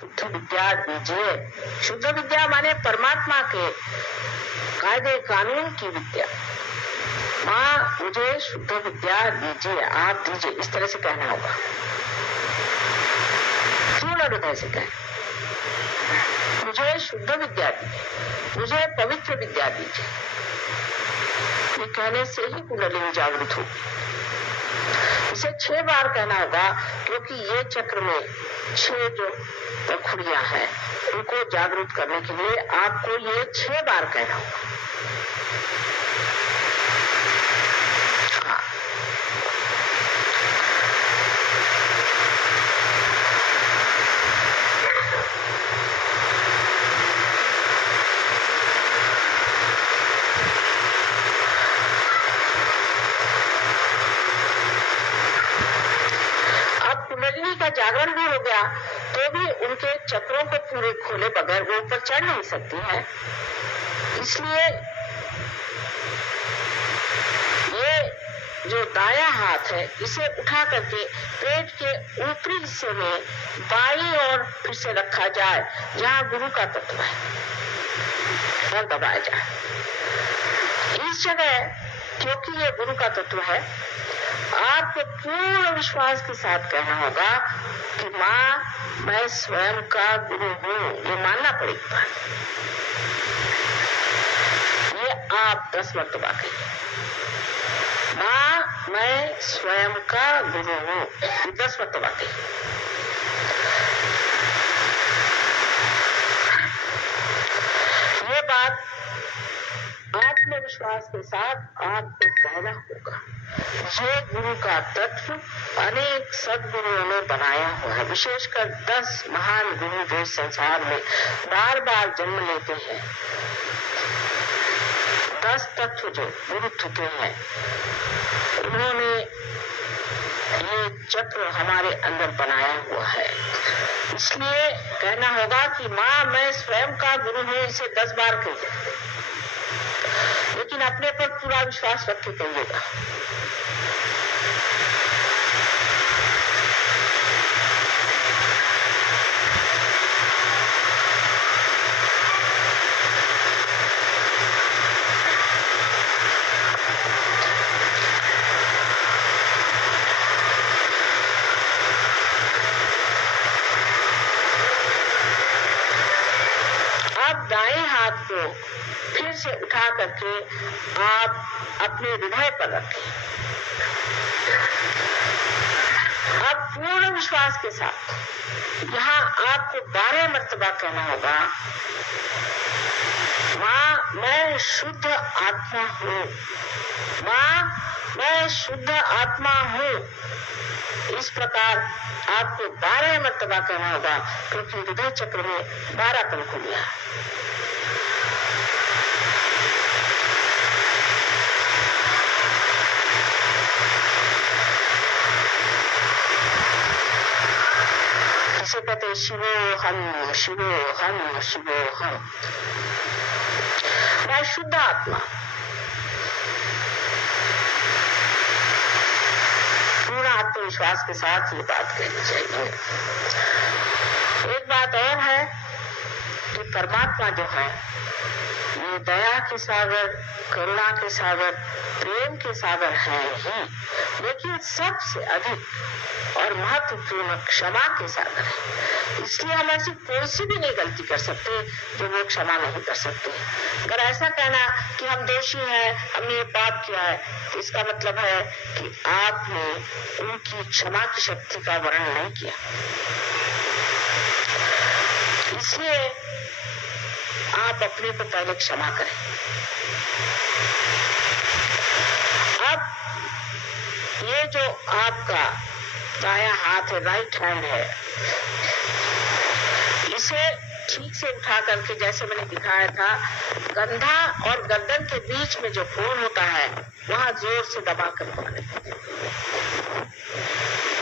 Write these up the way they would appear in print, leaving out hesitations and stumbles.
शुद्ध विद्या दीजिए। शुद्ध विद्या माने परमात्मा के कायदे कानून की विद्या। माँ मुझे शुद्ध विद्या दीजिए, आप दीजिए, इस तरह से कहना होगा, पूर्ण हृदय से कहें, मुझे शुद्ध विद्या दीजिए, मुझे पवित्र विद्या दीजिए। ये कहने से ही कुंडलिनी जागृत होगी। इसे 6 बार कहना होगा, क्योंकि ये चक्र में 6 जो पंखुड़ियां हैं उनको जागृत करने के लिए आपको ये 6 बार कहना होगा। हाँ, अब कुंडलिनी का जागरण भी हो गया तो भी उनके चक्रों को पूरे खोले बगैर वो ऊपर चढ़ नहीं सकती है। इसलिए ये जो दाया हाथ है इसे उठा करके पेट के ऊपरी हिस्से में बाईं ओर फिर से रखा जाए, जहां गुरु का तत्व है, और दबाया जाए। इस जगह क्योंकि ये गुरु का तत्व है, आपको पूर्ण विश्वास के साथ कहना होगा कि माँ मैं स्वयं का गुरु हूँ। ये मानना पड़ेगी बात। ये आप 10 मर्तबा कहिए, माँ मैं स्वयं का गुरु हूँ, ये 10 मर्तबा कहिए। ये बात आत्मविश्वास के साथ आपको कहना होगा। ये गुरु का तत्व अनेक सद्गुरुओं ने बनाया हुआ है। विशेषकर 10 महान गुरु जो संसार में बार बार जन्म लेते हैं, 10 तत्व जो गुरु चुके हैं, उन्होंने ये चक्र हमारे अंदर बनाया हुआ है। इसलिए कहना होगा कि माँ मैं स्वयं का गुरु हूँ, इसे 10 बार कहिए, लेकिन अपने पर पूरा विश्वास रख के कहिएगा। अब दाएं हाथ को फिर से उठा करके आप अपने हृदय पर रखें। अब पूर्ण विश्वास के साथ यहाँ आपको 12 मर्तबा कहना होगा, माँ मैं शुद्ध आत्मा हूँ, माँ मैं शुद्ध आत्मा हूँ। इस प्रकार आपको 12 मर्तबा कहना होगा, क्योंकि हृदय चक्र में 12 पंखुड़ियां हैं। इसे कहते शिवोहम शिवोहम शिवोहम। मैं शुद्ध आत्मा, पूर्ण आत्मविश्वास के साथ ये बात कहनी चाहिए। एक बात और है कि परमात्मा जो है ये दया के सागर, करुणा के सागर, प्रेम के सागर है ही, लेकिन सबसे अधिक और महत्वपूर्ण क्षमा के सागर है। इसलिए हम ऐसी कोई सी भी नहीं गलती कर सकते जो वो क्षमा नहीं कर सकते। अगर ऐसा कहना कि हम दोषी हैं, हमने ये पाप किया है, तो इसका मतलब है कि आपने उनकी क्षमा की शक्ति का वर्णन नहीं किया। इसलिए आप अपने को पहले क्षमा करें। अब ये जो आपका दायां हाथ है, राइट हैंड है, इसे ठीक से उठा करके जैसे मैंने दिखाया था, कंधा और गर्दन के बीच में जो कोण होता है वहां जोर से दबा कर मारे,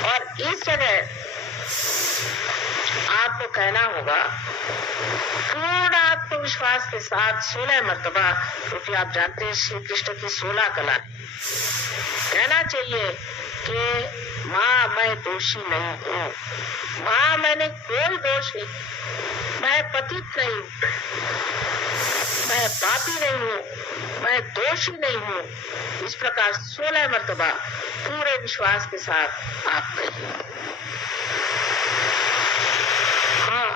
और इस जगह आपको कहना होगा पूर्ण आत्मविश्वास के साथ 16 मर्तबा, क्योंकि आप जानते हैं श्री कृष्ण की 16 कला। कहना चाहिए कि माँ मैं दोषी नहीं हूँ, माँ मैंने कोई दोष नहीं, मैं पतित नहीं हूँ, मैं पापी नहीं हूँ, मैं दोषी नहीं हूँ। इस प्रकार 16 मर्तबा पूरे विश्वास के साथ आप कहिए। हाँ,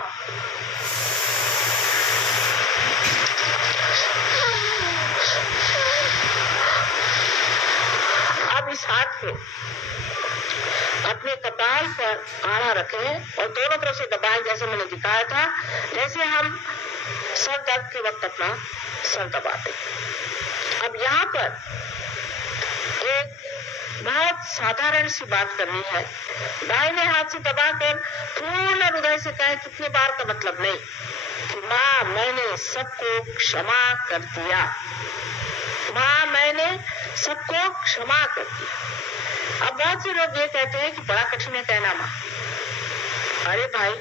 अब इस हाथ को अपने कपाल पर आड़ा रखें और दोनों तरफ से दबाएं, जैसे मैंने दिखाया था, जैसे हम सर दर्द के वक्त अपना सर दबाते। अब यहाँ पर एक बहुत साधारण सी बात करनी है। दाहिने हाथ से दबाकर पूर्ण हृदय से कहें, कितने बार का मतलब नहीं, कि माँ मैंने सबको क्षमा कर दिया, माँ मैंने सबको क्षमा कर दिया। अब बहुत से लोग ये कहते हैं कि बड़ा कठिन है कहना माँ। अरे भाई,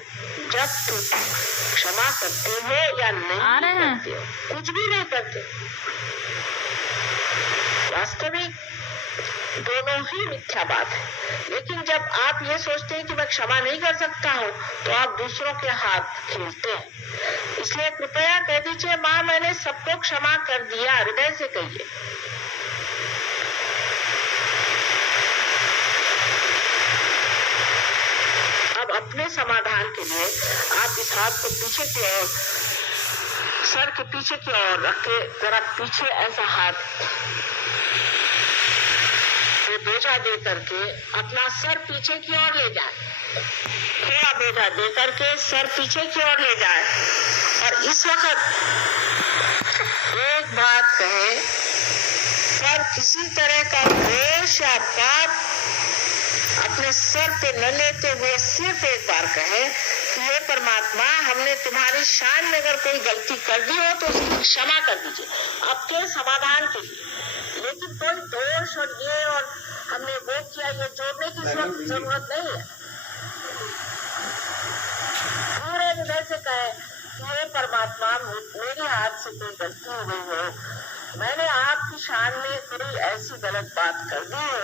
जब तुम क्षमा करते हो या नहीं करते हो, कुछ भी नहीं करते, वास्तविक दोनों ही मिथ्या बात है। लेकिन जब आप ये सोचते हैं कि मैं क्षमा नहीं कर सकता हूँ, तो आप दूसरों के हाथ खींचते हैं। इसलिए कृपया कह दीजिए, माँ मैंने सबको क्षमा कर दिया, हृदय से कहिए। अब अपने समाधान के लिए आप इस हाथ को पीछे की ओर, सर के पीछे की ओर रख के जरा पीछे ऐसा हाथ बोझा दे करके अपना सर पीछे की ओर ले जाए, थोड़ा बोझा दे करके सर पीछे की ओर ले जाए। और इस वक्त एक बात कहे, पर किसी तरह का दोष या पाप अपने सर पे न लेते हुए सिर्फ एक बार कहे कि हे परमात्मा, हमने तुम्हारी शान में अगर कोई गलती कर दी हो तो उसकी क्षमा कर दीजिए, आपके समाधान के लिए। लेकिन कोई दोष और ये और हमने वो किया, ये जोड़ने की जरूरत नहीं है। पूरे हृदय से कहे, हे परमात्मा, मेरे हाथ से कोई गलती हो गई हो, मैंने आपकी शान में कोई ऐसी गलत बात कर दी हो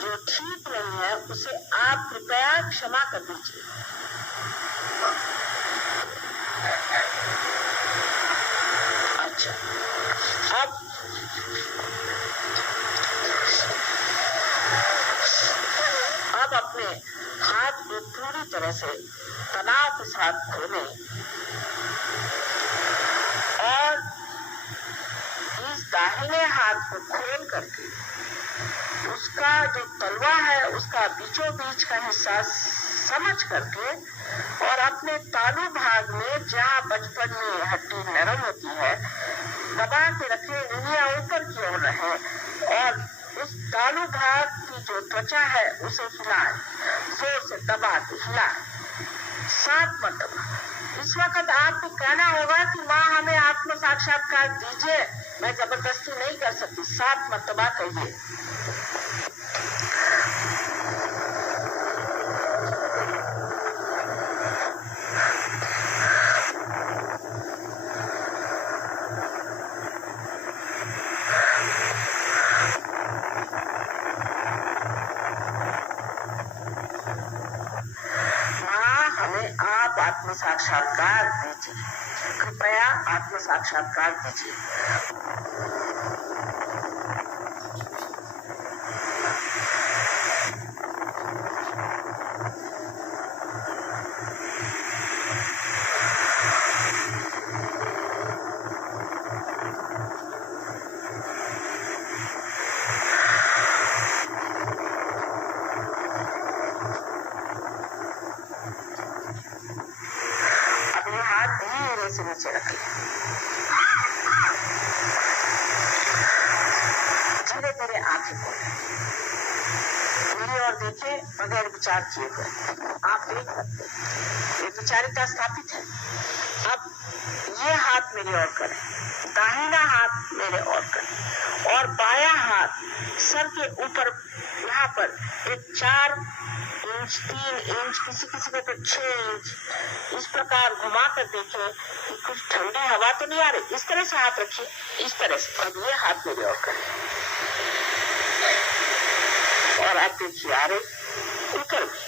जो ठीक नहीं है, उसे आप कृपया क्षमा कर दीजिए। अच्छा, अब अपने हाथ को पूरी तरह से तनाव के साथ खोलें और इस दाहिने हाथ को खोल करके उसका जो तलवा है उसका बीचों बीच का हिस्सा समझ करके और अपने तालू भाग में जहाँ बचपन में हड्डी नरम होती है दबा के रखे, उंगलियां ऊपर की ओर रहे और उस तालू भाग की जो त्वचा है उसे हिलाएं, जोर से दबा के हिलाएं 7 मरतबा। इस वक्त आपको कहना होगा कि माँ हमें आत्म साक्षात्कार दीजिए, मैं जबरदस्ती नहीं कर सकती। 7 मरतबा कहिए। आत्म साक्षात्कार दीजिए, कृपया आत्म साक्षात्कार दीजिए। से नीचे रखिए, धीरे धीरे आंखें खोलें, मेरी ओर देखिए, बगैर विचार किए हुए आप देख सकते हैं, ये विचारिता स्थापित है। अब ये हाथ मेरी ओर करें, दाहिना हाथ मेरे ओर करें और बायां हाथ सर के ऊपर यहाँ पर एक 4 इंच 3 इंच किसी किसी को तो 6 इंच इस प्रकार घुमा कर देखें कि कुछ ठंडी हवा तो नहीं आ रही। इस तरह से हाथ रखिए, इस तरह से। अब ये हाथ मेरे ओर करें और आप देखिए, अरे उतर भी